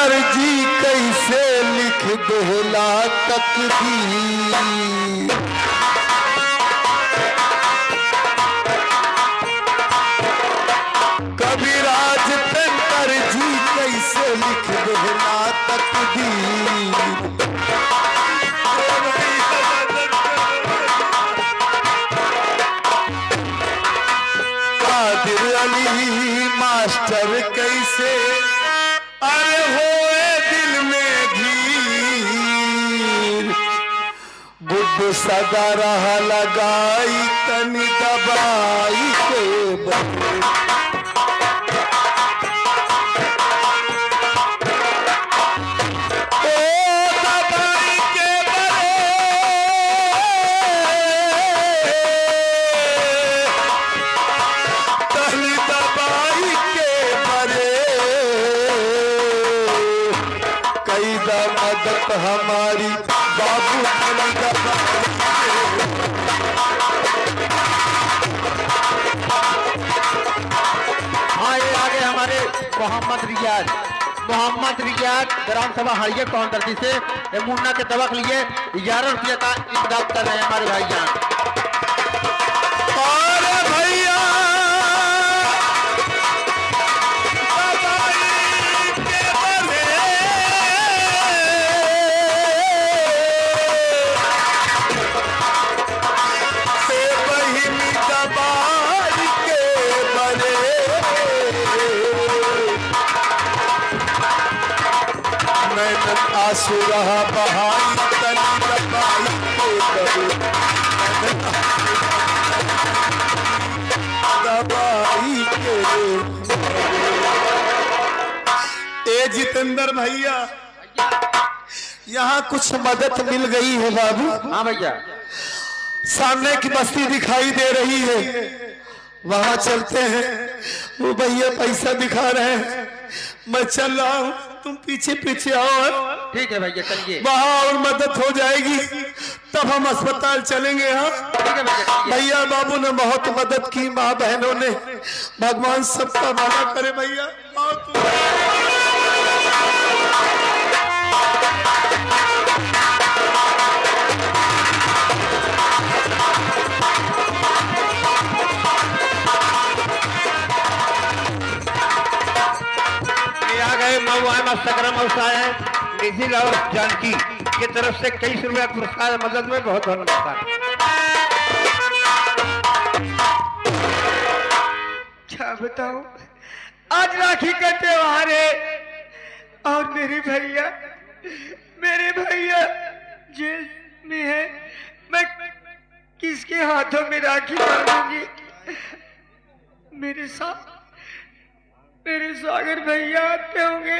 Painter जी कैसे लिख देला तकदीर। कविराज पेंटर जी कैसे लिख देला तकदीर। कादिर अली मास्टर कैसे अरे होए दिल में धीर। गुड्डू सदा रहा लगाई तनी दबाई के बदले। हमारी बाबू आगे हमारे मोहम्मद रियाज ग्राम सभा हरिया काउंटर से मुन्ना के दबक लिए 11 रुपये का इमदाद कर रहे हैं हमारे भाईजान। आंसू रहा बहाई तनी दबाई के दबाई के। ए जितेंद्र भैया यहाँ कुछ मदद मिल गई है बाबू। हाँ भैया, सामने की बस्ती दिखाई दे रही है, वहां चलते हैं। वो भैया पैसा दिखा रहे हैं, मैं चल रहा हूँ, तुम पीछे पीछे आओ। ठीक है भैया, चलिए। वहाँ और मदद हो जाएगी तब हम अस्पताल चलेंगे। हाँ भैया, बाबू ने बहुत मदद की, माँ बहनों ने। भगवान सबका भला करे भैया। सकरम व्यवसाय निधिल और जानकी की तरफ से कई रुपया पुरस्कार मदद में बहुत बहुत नमस्कार। क्या बताओ, आज राखी का त्योहार है और मेरे भैया जेल में है। मैं किसके हाथों में राखी बांधूंगी? मेरे सागर भैया आते होंगे।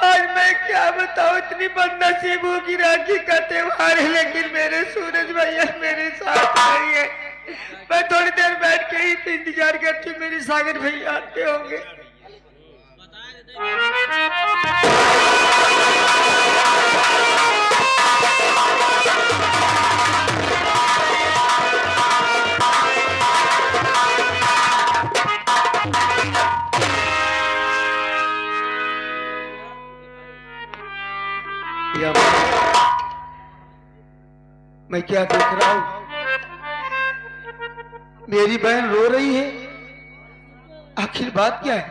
आज मैं क्या बताऊं, इतनी बदनसीब हूँ कि राखी का त्योहार है लेकिन मेरे सूरज भैया मेरे साथ नहीं है। मैं थोड़ी देर बैठ के ही इंतजार करती हूँ, मेरे सागर भैया आते होंगे। मैं क्या देख रहा हूं, मेरी बहन रो रही है। आखिर बात क्या है?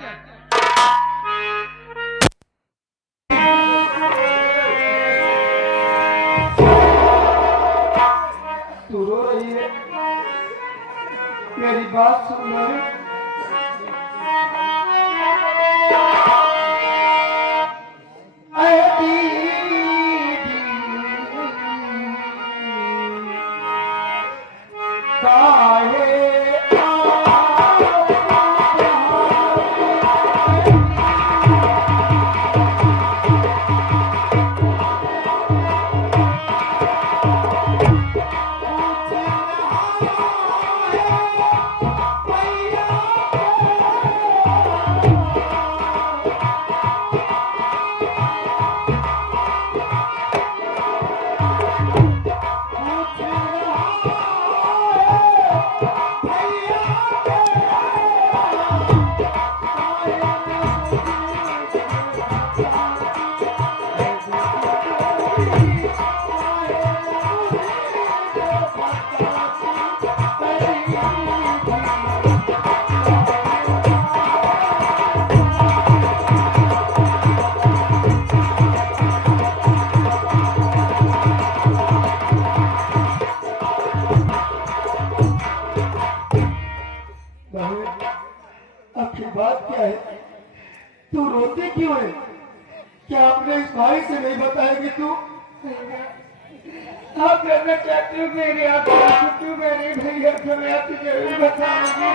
तू रो रही है, मेरी बात सुन रही। रोती क्यों है? क्या आपने इस भाई से नहीं बताया कि तू आप करना चाहते हो मेरे आप क्यों मेरे भैया को मैं आपको जरूर बताऊंगी।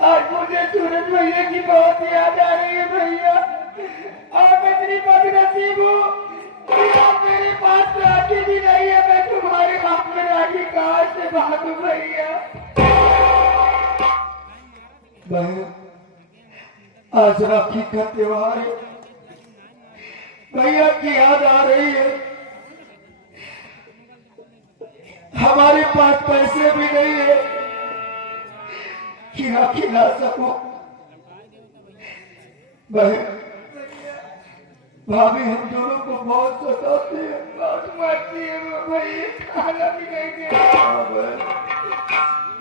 आज मुझे सूरज भैया की बहुत याद आ रही है भैया। और मैं इतनी बदनसीब हूँ कि अब मेरे पास राखी भी नहीं है। मैं तुम्हारे हाथ में राखी कहाँ से बांधूं भैया। बहन, आज राखी का त्योहार है, भैया की याद आ रही है। हमारे पास पैसे भी नहीं है कि राखी ला सको। बहन, भाभी हम दोनों को बहुत सताती है, बहुत मारती है वो भैया, खाना भी नहीं दे।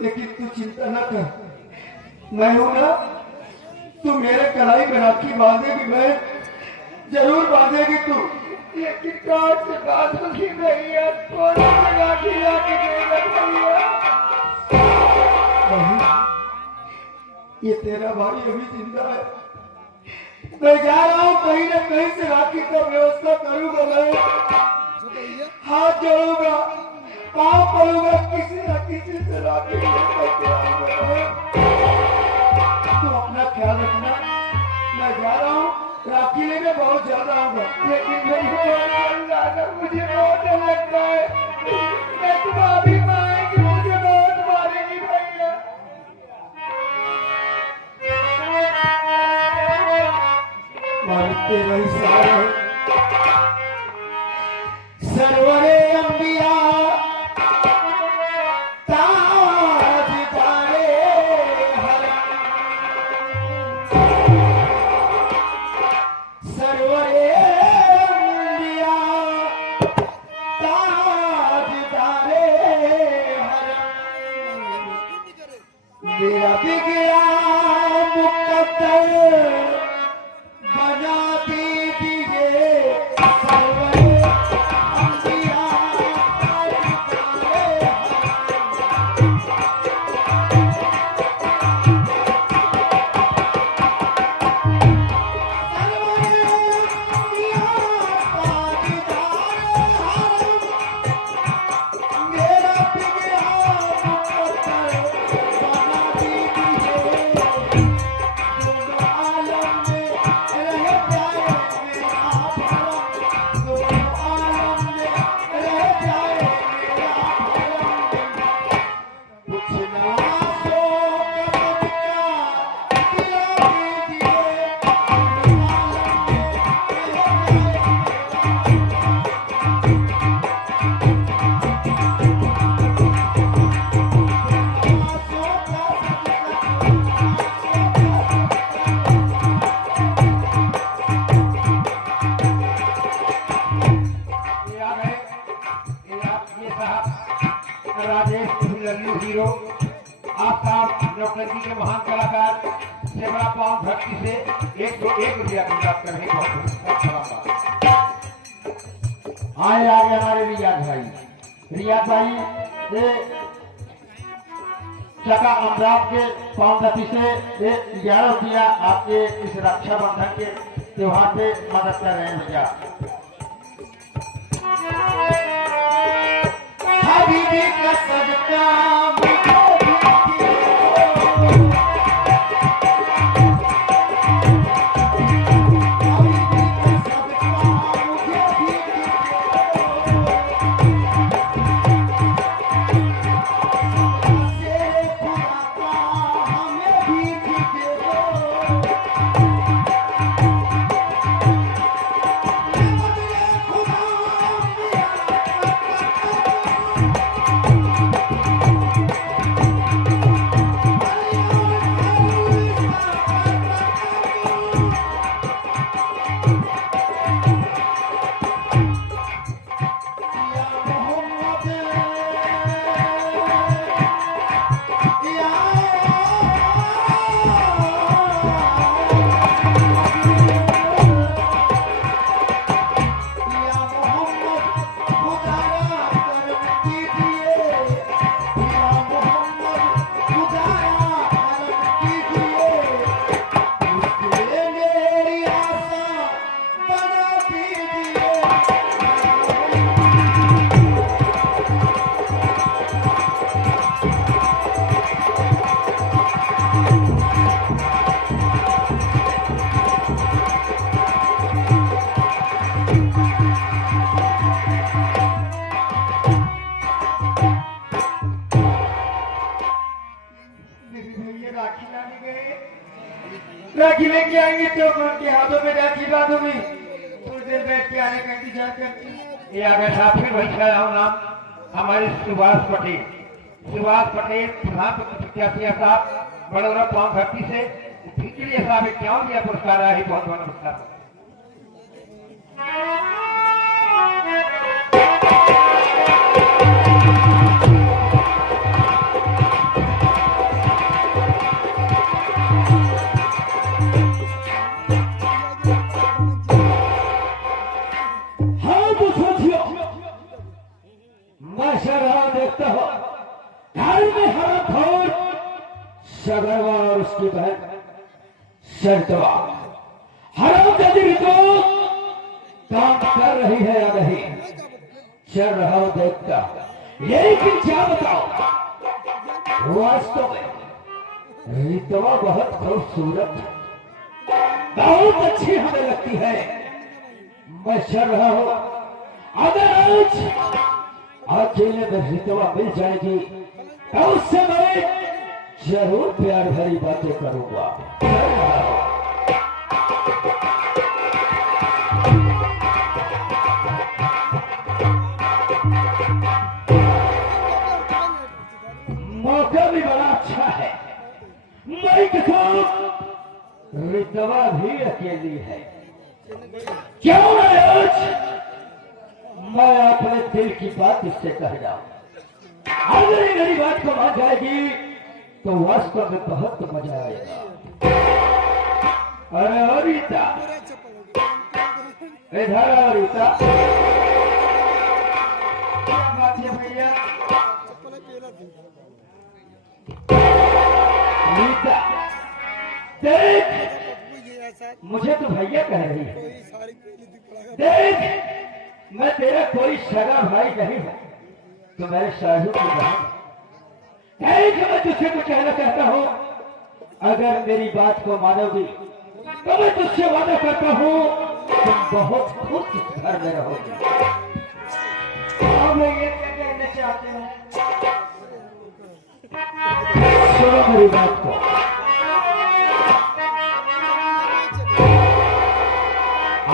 लेकिन तू चिंता न कर, मैं हूं ना। तू मेरे कलाई में राखी बांधेगी, मैं जरूर बांधेगी तू। लेकिन कौन से बात होगी भैया, कौन से राखी लाके देगा भैया। ये तेरा भाई अभी जिंदा है। मैं जा रहा हूँ, कहीं ना कहीं से राखी का व्यवस्था करूंगा। मैं हाथ जोड़ूंगा, पाँव पड़ूंगा, किसी न किसी से राखी लेकर आऊंगा। तो अपना ख्याल रखना, मैं जा रहा हूँ, राखी लेने बहुत ज्यादा आऊंगा। लेकिन भैया मुझे बहुत डर लगता है। मैं तुम्हारी माँ की मुझे बहुत मारेगी भैया। मारते रही सारे सरवरे अंबिया ताज तारे हरम, सरवरे अंबिया ताज तारे हरम। मेरा बिगड़ा मुकद्दर बना दीजिए सरवरे अंबिया ताज तारे राजेश लल्लू हीरो, आफ्ताब नौकरजी के महान कलाकार से बड़ा पाँव धरती से 1 रुपया की बात कर रहे हैं। आए आगे हमारे रियाज भाई ये चका अमराव के पाँव धरती से 11 रुपया आपके इस रक्षाबंधन के त्योहार पे मदद कर रहे हैं भैया। हबीबी का सदका राखी लेके आएंगे तो उनके हाथों में राखी बांधूंगी, थोड़ी देर बैठ के आने का इंतजार करती। ये अगर साहब फिर वही कह रहा हूँ नाम हमारे सुभाष पटेल प्रधान प्रत्याशी साहब बड़ौरा पांव धरती से के लिए साहब क्यों दिया पुरस्कार है, बहुत बहुत पुरस्कार। देखता हो घर में हरा फौज सगरवा और उसकी बहन सरतवा हराम तो काम कर रही है या नहीं चल रहा हूं देखता। लेकिन क्या बताओ वास्तव में रितवा बहुत खूबसूरत बहुत अच्छी हमें लगती है। मैं चल रहा हूं, अगर अकेले में रितवा मिल जाएगी तो उससे मैं जरूर प्यार भरी बातें करूंगा। मौका भी बड़ा अच्छा है, मैं देखो रितवा भी अकेली है। क्यों मैं अपने दिल की बात इससे कह जाऊं, अगर ये मेरी बात को मान जाएगी तो वास्तव में बहुत मजा आएगा। अरे रीता इधर रीता, क्या बात है भैया? रीता देख, मुझे तो भैया कह रही है। देख, मैं तेरा कोई सगा भाई नहीं हूं, तो मेरे शाहू की बहन। मैं तुझसे कुछ कहना चाहता हूं, अगर मेरी बात को मानोगी तो मैं तुझसे वादा करता हूं तुम बहुत खुश इस घर में रहोगी। अब ये क्या कहना चाहते हैं? सुनो मेरी बात को।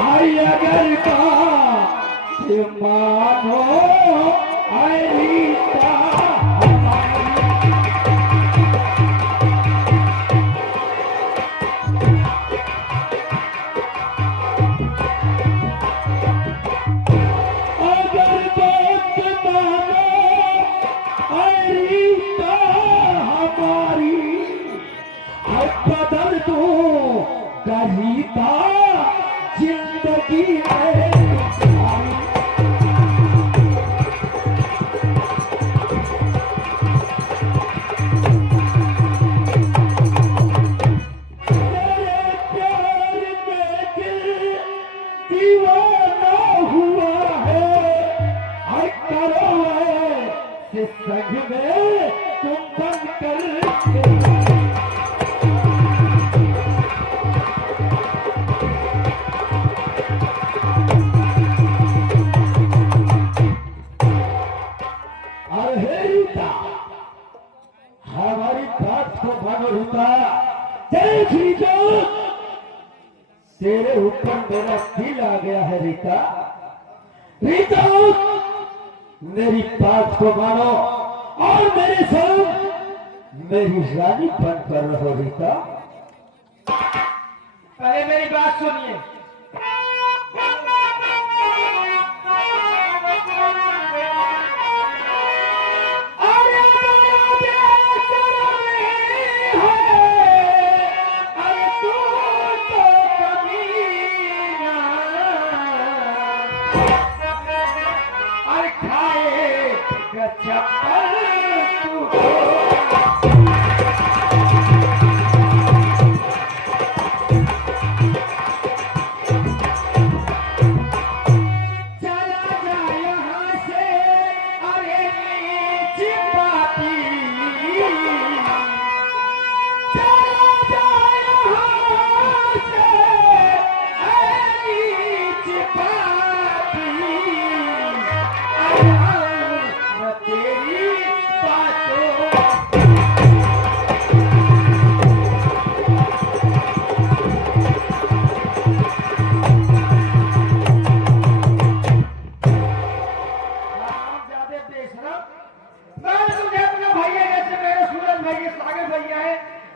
आई अगर बात मानो रीता, अगर बात मानो रीता हमारी, बदल दो रीता जिंदगी में। दीवाना हुआ है और करो से संग में तुम बन कर हमारी बात को मानो रीता, देख रीता, तेरे ऊपर मेरा दिल आ गया है रीता। रीता, मेरी बात को मानो और मेरे संग मेरी रानी बनकर रहो रीता। पहले मेरी बात सुनिए।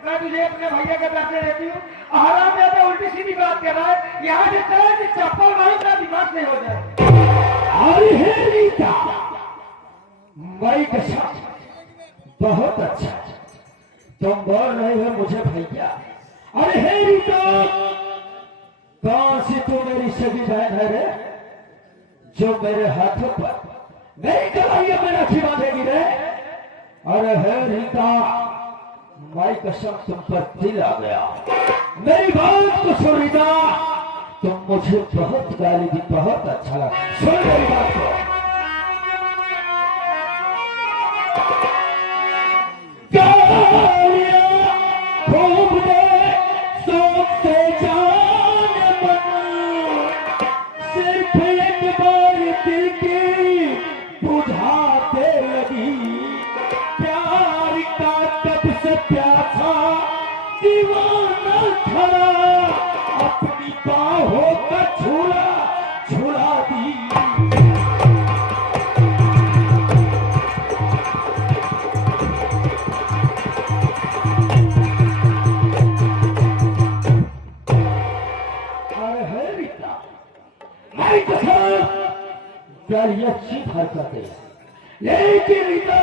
मैं तुझे अपने भैया के बैठे रहती हूँ, आराम में उल्टी सीधी बात कर रहा है। यहाँ से चले कि चप्पल मारी मेरा दिमाग नहीं हो जाए। अरे हे रीता, भाई का साथ बहुत अच्छा, तुम बोल रहे हो मुझे भैया। अरे हे रीता, कौन सी तू मेरी सगी बहन है रे, जो मेरे हाथों पर मेरी कलाइयों में राखी बांधेगी रे। अरे हे रीता, माई कसम तुम पर दिल आ गया। मेरी बात को सुन रीता, तुम मुझे बहुत गाली दी, बहुत अच्छा लगा। सुन मेरी बात को। गालियां खूब दे, सोचते जान मन, सिर्फ एक बार दिल की बुझाते लगी। प्यार का कब से प्यासा दीवाना खड़ा, अपनी बाहों का झूला झूला दी। अरे है रीता, मैं कसम प्यारी अच्छी हरकत है, लेकिन रीता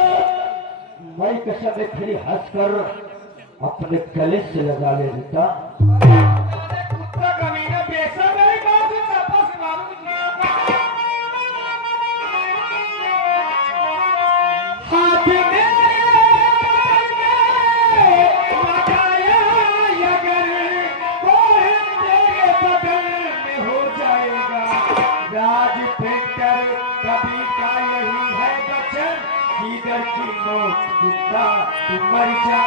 मैं कसम में खड़ी हंस कर अपने गले से लगा ले रीता। कुत्ता कमीना बेसा मेरी बात से चापा से मालूम हाथ में लगाया अगर कोई तेरे बगल में हो जाएगा। राज पेंटर कभी का यही है वचन, जिगर की नोक कुत्ता तू मर जा।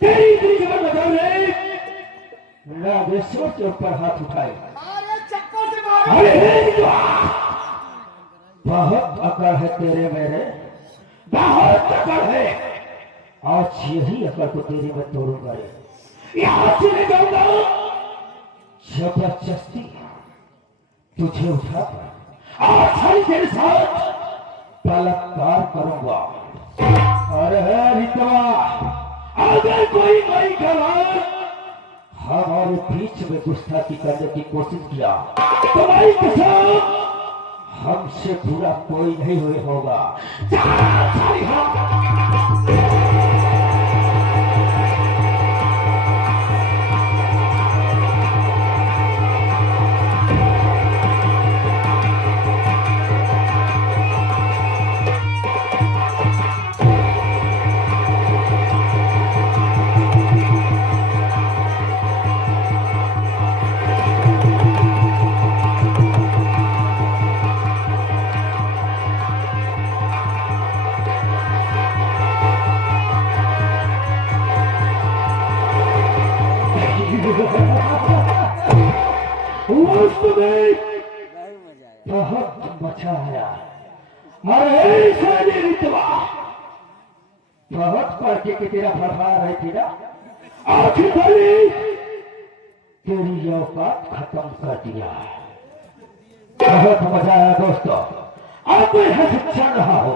तेरी जबर बदल रही, राजेश्वर के ऊपर हाथ उठाए। चप्पल से मारो। अरे बहुत अकड़ है तेरे मेरे, बहुत अकड़ है। आज यही अकड़ को तेरी मैं तोड़ूंगा रे, यहाँ से ले जाऊंगा। जबरदस्ती तुझे उठाकर आज सारी तेरे साथ बलात्कार करूंगा। अरे रितवा, अगर कोई नई खबर हमारे बीच में गुस्ताखी करने की कोशिश किया तो भाई कसम हमसे बुरा कोई नहीं हुए होगा। बहुत बचाया अरे सारी रितवा बहुत पढ़ के तेरा फरफा रही थी ना आखिर तेरी औकात खत्म कर दिया। बहुत मजा आया दोस्तों, आप कोई हंस चल रहा हो।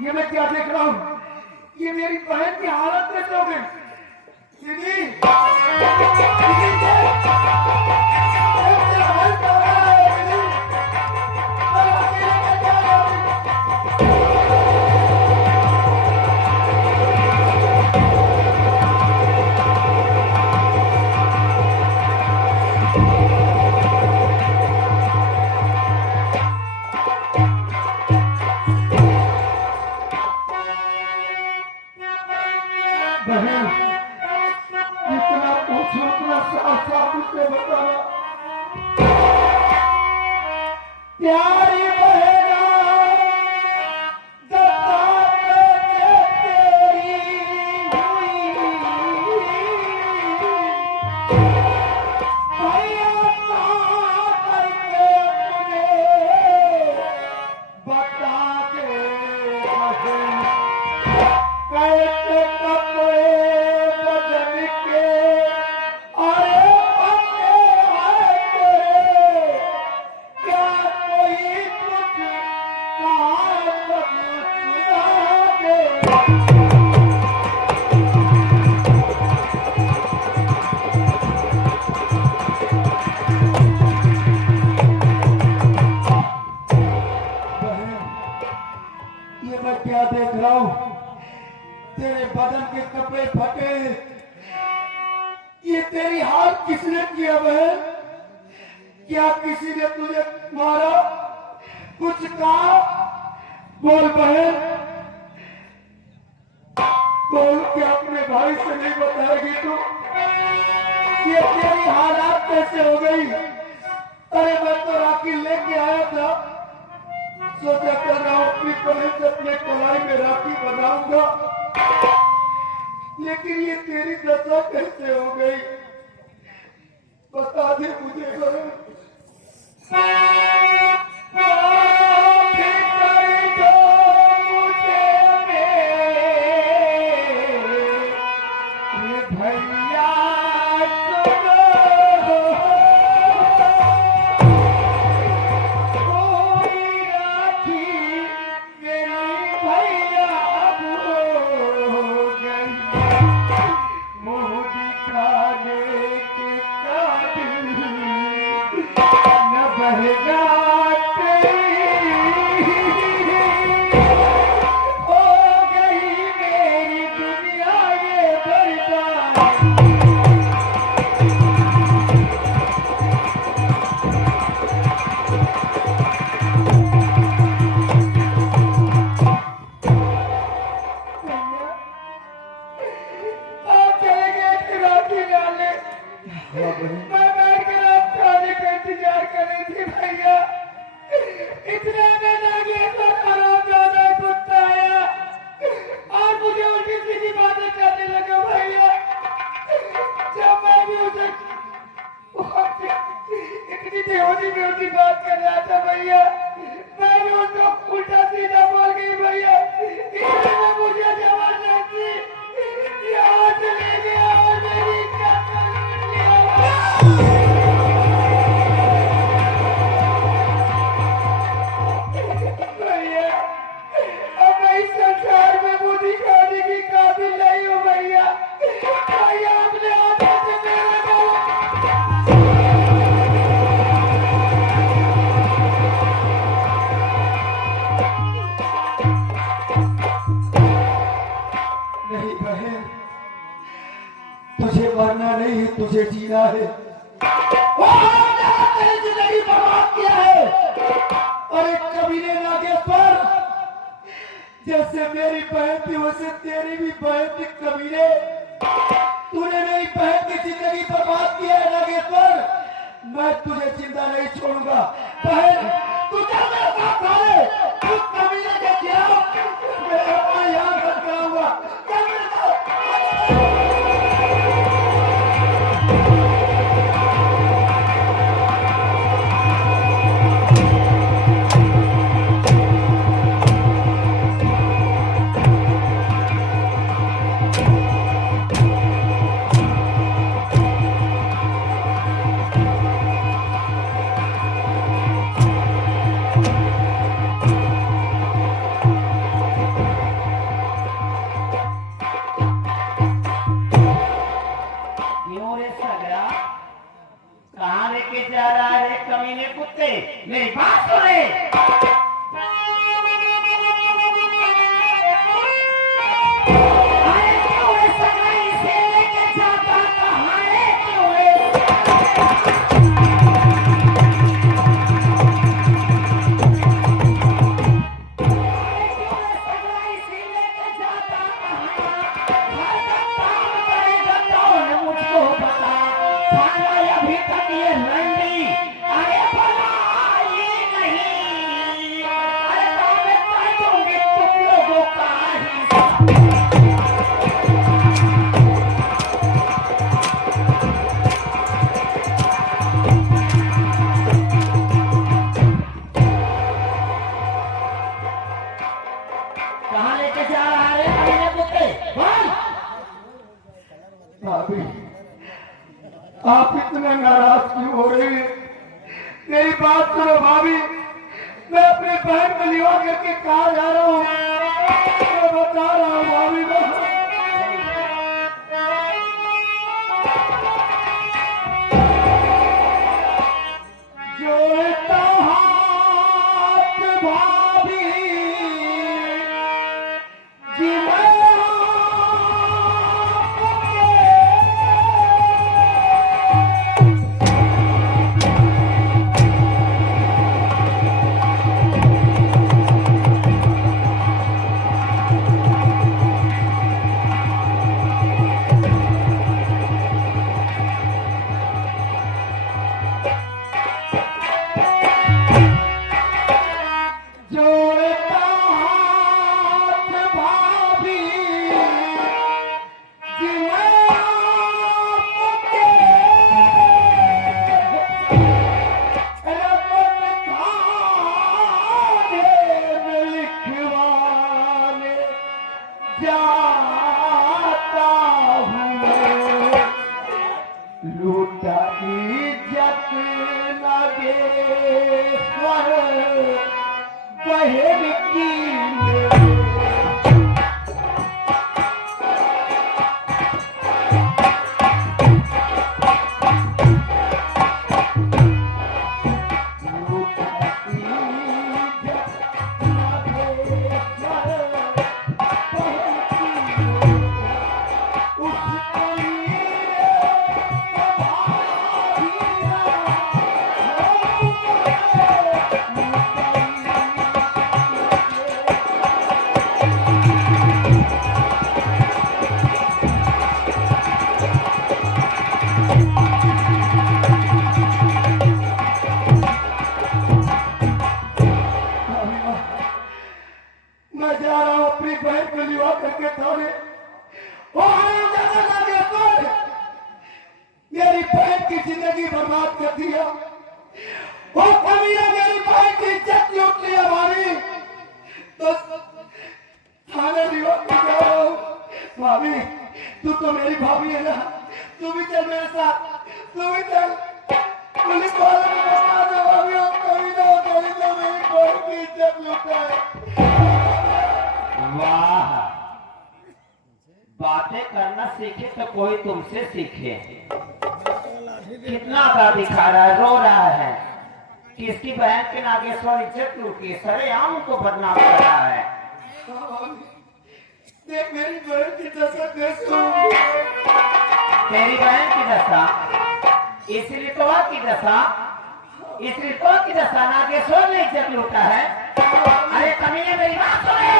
ये मैं क्या देख रहा हूँ? ये मेरी बहन की हालत कैसे हो गई? बहन इतना पूछो उतना साफ साफ उसने बताया। प्यारी बहना क्या देख रहा हूं? तेरे बदन के कपड़े फटे, ये तेरी हाल किसने किया बहन? क्या किसी ने तुझे मारा? कुछ कहा? बोल बहन, बोल के अपने भाई से नहीं बताएगी तू? ये तेरी हालात कैसे हो गई? अरे मैं तो राखी लेके आया था, सोचा कर रहा हूं अपनी बहन से अपने कलाई में राखी बनाऊंगा, लेकिन ये तेरी दशा कैसे हो गई? बता दे मुझे बहन। बेहोदी बात कर रहा था भैया, मैं भी उसको उल्टा सीधा बोल गई भैया। तुझे जीना है। तेरी जिंदगी बर्बाद किया है। और एक कबीले नागेश्वर, जैसे मेरी बहन थी वैसे तेरी भी बहन थी कबीले। तूने मेरी बहन की जिंदगी बर्बाद किया है नागेश्वर। मैं तुझे जिंदा नहीं छोड़ूंगा। बहन तू चल मेरे साथ चले। तू कबीले के खिलाफ मैं अपना यार बन कराऊंगा। चल मेरे साथ। कहाँ लेके जा रहा है कमीने कुत्ते? मेरी बात सुने। अरे क्यों है सगाई से लेके जाता कहाँ है? क्यों है सगाई से लेके जाता कहाँ? घर का काम करेगा कौन मुझको बता। खाना अभी तक ये लंडी अरे बना ये नहीं। अरे मैं कर दूंगी तुम लोगों का हिस्सा। कहाँ लेके जा रहा है कमीने कुत्ते? बोल। भाभी आप इतना नाराज क्यों हो रहे हैं? मेरी बात सुनो भाभी। मैं अपने बहन को लिवा करके कहा जा रहा हूँ मैं बता रहा हूँ भाभी। जोड़ता हाथ भाभी जी मैं जोड़ता हाथ भाभी जी मैं आपके रब्बत खाने में लिखवाने जाता हूँ। लूटा इज्जत नागेश्वर बहन की मैं जा रहा हूँ अपनी बहन को लिवा करके थाने। मेरी बहन की जिंदगी बर्बाद कर दिया। वो कमीना मेरी बहन की इज्जत लूट ली हमारी। तो थाने लिवा के जा रहा हूँ। भाभी तू तो मेरी भाभी है ना। तू भी चल मेरे साथ। तू भी चल। पुलिस वालों को बता दो भाभी वो कमीना मेरी बहन की इज्जत लूटा है। वाह, बातें करना सीखे तो कोई तुमसे सीखे। कितना सा दिखा रहा है, रो रहा है कि इसकी बहन के नागेश्वर इज्जत लूटी, सरेआम को बदनाम कर रहा है। देख मेरी बहन की दशा कैसे होगी। तेरी बहन की दशा, इस ऋतुआ की दशा, इस ऋतुआ की दशा नागेश्वर ने इज्जत लूटा है। अरे कमीने मेरी बात सुने।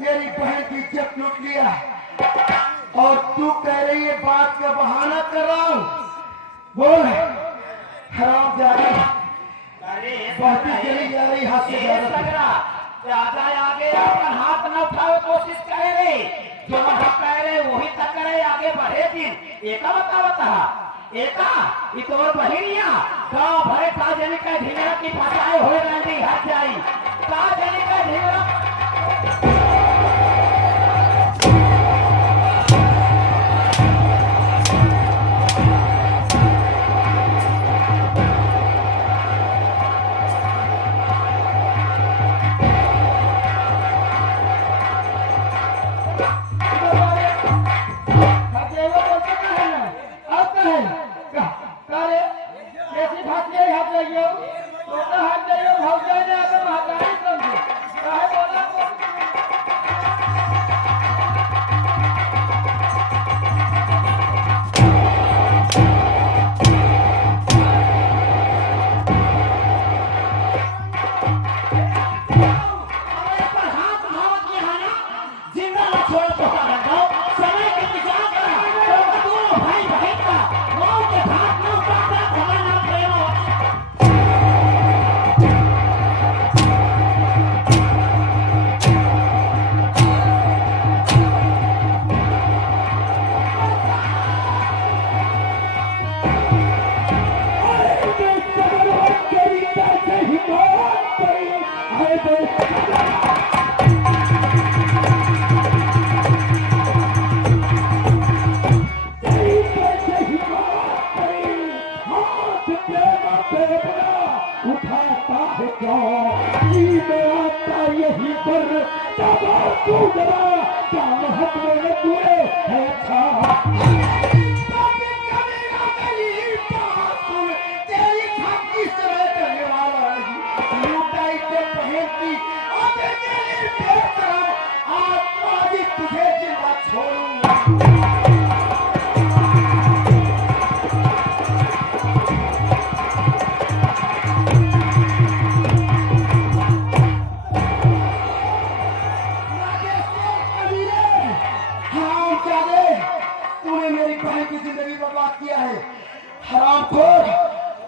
मेरी बहन की इज्जत लूट लिया और तू कह रही है बात का बहाना कर रहा हूँ। बोल हराम जारी बढ़ती चली जा रही, हाथ से ज्यादा आगे अपन हाथ न उठावे कोशिश करे रे, जो हम कह रहे वही तक करे, आगे बढ़े दिन एका बतावता एका इतोर बहिनिया गांव भरे का जने का ढिंगरा की फसाए होए रंडी हाथ जाई का जने का ढिंगरा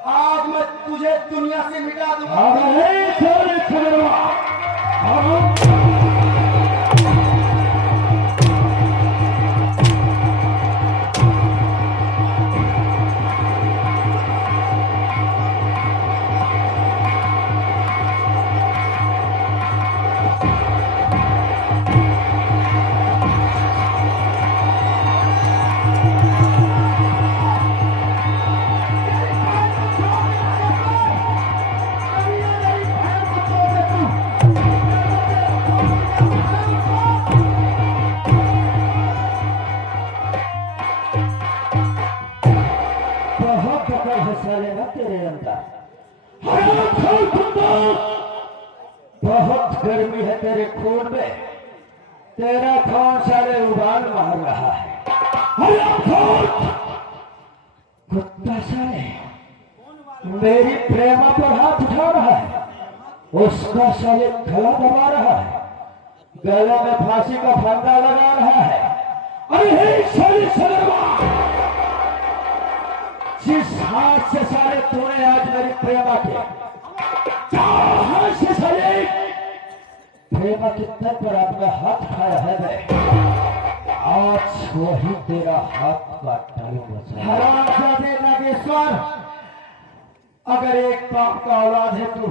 आज मैं तुझे दुनिया से मिटा दूंगा। बहुत गर्मी है तेरे खून में, तेरा खून सारे उबाल मार रहा है। कुत्ता साले मेरी प्रेमा पर हाथ उठा रहा है, उसका साले गला दबा रहा है, गले में फांसी का फंदा लगा रहा है। अरे हे साले सदरवा, जिस हाथ से साले तूने आज मेरी प्रेमा के हाथ से साले प्रेमा के तन पर अपना हाथ खाया है मैं, आज वही तेरा हाथ काटूंगा। हरामजादे नागेश्वर, अगर एक बाप का औलाद है तू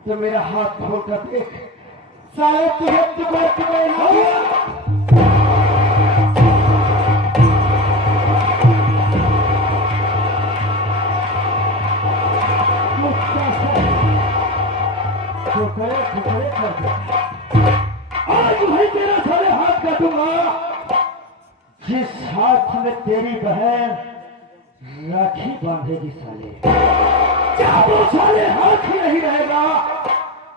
तो मेरा हाथ खोल कर देख, साले तुझे टुकड़े टुकड़े ना किया। टुकड़े टुकड़े कर दे, आज वही तेरा सारे हाथ काटूंगा जिस हाथ में तेरी बहन राखी बांधेगी। साले क्या वो साले हाथ ही नहीं रहेगा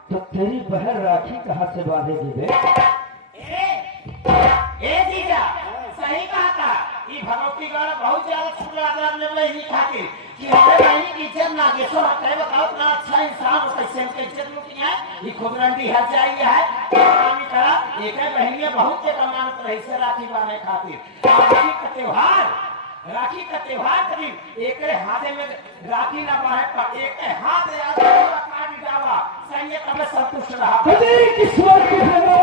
तो तेरी बहन राखी कहां से बांधेगी बे? ए जीजा सही कहा था। ये भगवती गण बहुत ज्यादा छुरा करने में ही खातिर कि हमारे बहनी की इज्जत नागेश्वर हटे बताओ इतना अच्छा इंसान हो कैसे इनकी इज्जत लूटी है। ये खूब रंडी हट जाई है काम करा एक बहनियां बहुत के कमान रही से राखी बांधे खातिर। राखी का त्योहार करीब एक हाथे में राखी ना बांधे पर एक हाथ में आगे काट डाला सैन्य कब संतुष्ट रहा। किस्मत की जगह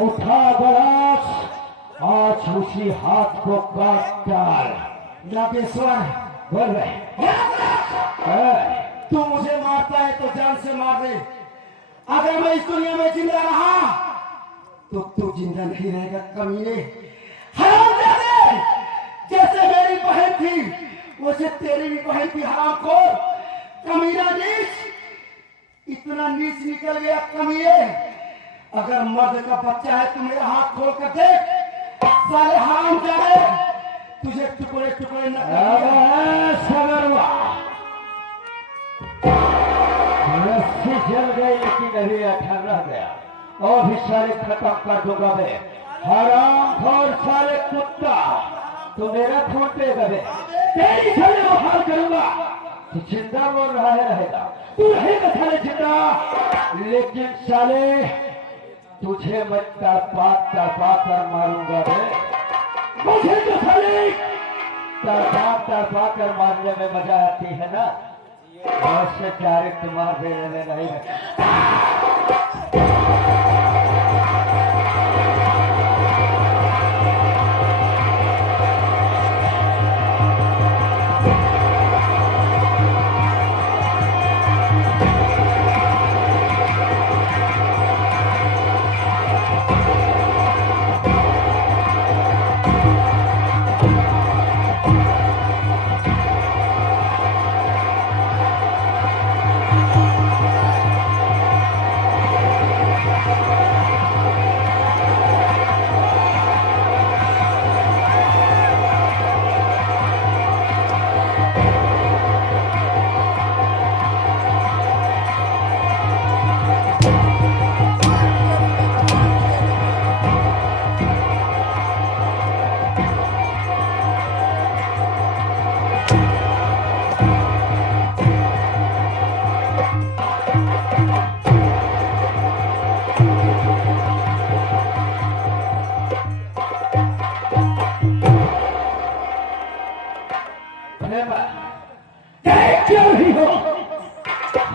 उठा गलास, आज उसी हाथ को काट डाल। नागेश्वर बोल रहे तू मुझे मारता है तो जान से मार दे, अगर मैं इस दुनिया में जिंदा रहा तो तू जिंदा नहीं रहेगा कमीने। हरामजादे, जैसे मेरी बहन थी वैसे तेरी भी बहन थी हरामखोर कमीना नीच, इतना नीच निकल गया कमीने। अगर मर्द का बच्चा है तो मेरा हाथ खोल कर देख, साले हरामजादे तुझे टुकड़े टुकड़े न सगरवा। रस्सी जल गई लेकिन अभी अठर रह गया और भी सारे खत्म कर दूंगा मैं। हरामखोर साले कुत्ता, तू मेरा खून पे करे तेरी साले वो हाल करूंगा। तू जिंदा बोल रहा है रहेगा, तू रहेगा साले जिंदा, लेकिन साले तुझे मैं तड़पा कर मारूंगा बे। मुझे तो साले तड़पा कर मारने में मजा आती है ना, वैसे डायरेक्ट मार देने में नहीं है।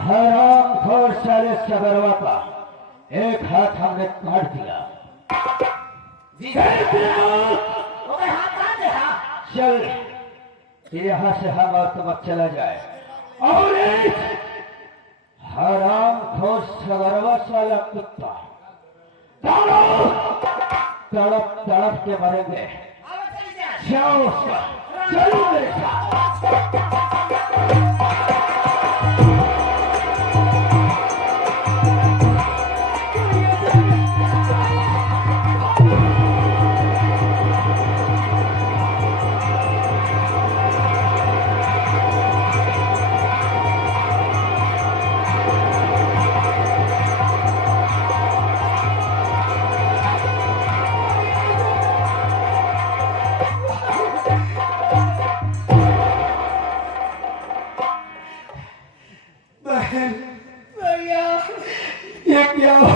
हरामखोर साले सगरवा का एक हाथ हमने काट दिया। चल यहाँ से हम और तुम चला जाए, और एक हरामखोर सगरवा साला कुत्ता तड़प तड़प के मरेंगे। जाओ चलो मेरे साथ।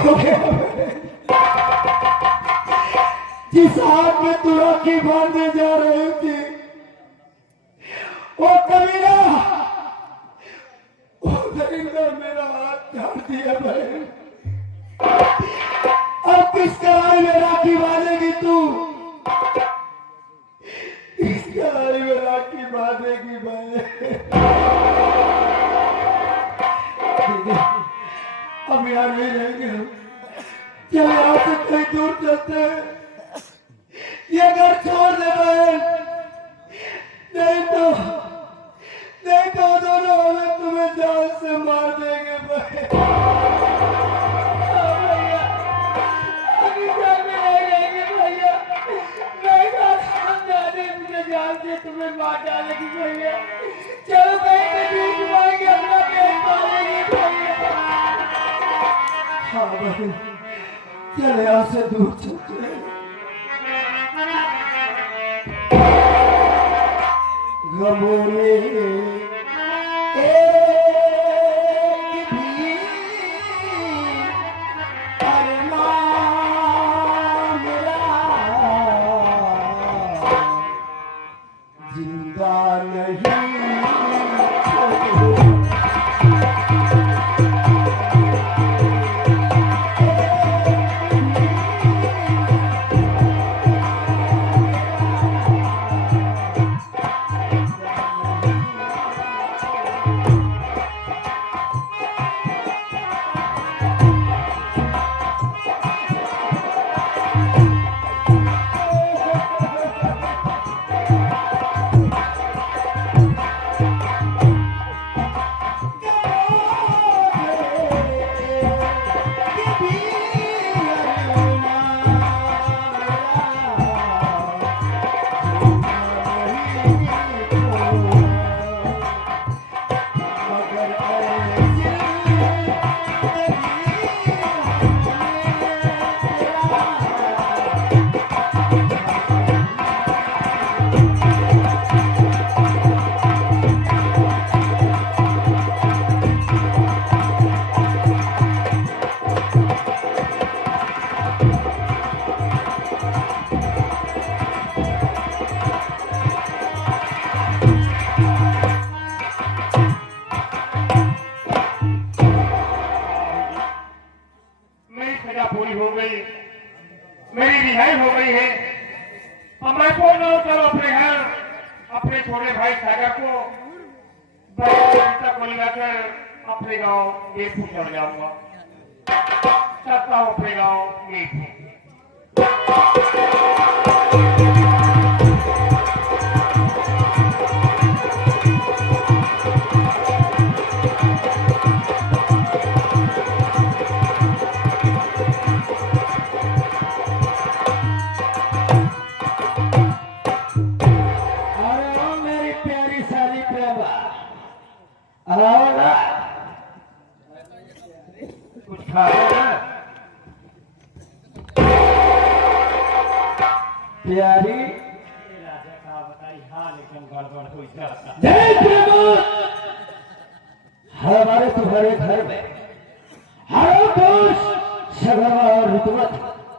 हो गया। जिस हाथ में तू राखी बांधने जा रही थी वो कमीना, वो दरिंदा मेरा हाथ काट दिया बहन। अब किस कलाई में राखी बांधेगी तू? किस कलाई में राखी बांधेगी बहन? अब यहाँ नहीं रहेंगे हम, चल यहाँ से कहीं दूर चलते हैं, ये घर छोड़ दे बहन, नहीं तो दोनों हमें तुम्हें जान से मार देंगे बहन। भैया अभी घर में नहीं रहेंगे भैया, नहीं जाने मुझे जान से तुम्हें मार डालेगी भैया। चलो कहीं पे बीच मांगे अपना पेट पालेगी भैया। हाँ बहन चल यहाँ से दूर चलते हैं। गमोले एक भी अरमान मेरा जिंदा नहीं। पूरी हो गई, मेरी रिहाई हो गई है। अब मैं कौन करो अपने घर, अपने छोटे भाई सागर को को लगाकर अपने गांव मीरपुर चढ़ जाऊंगा। चलता हूँ अपने गांव मीरपुर। कुछ खा प्यारी राजा का बताई। हाँ लेकिन गड़बड़ हो जाता। हमारे तुम्हारे घर में हर दोष सगवा और रुतबत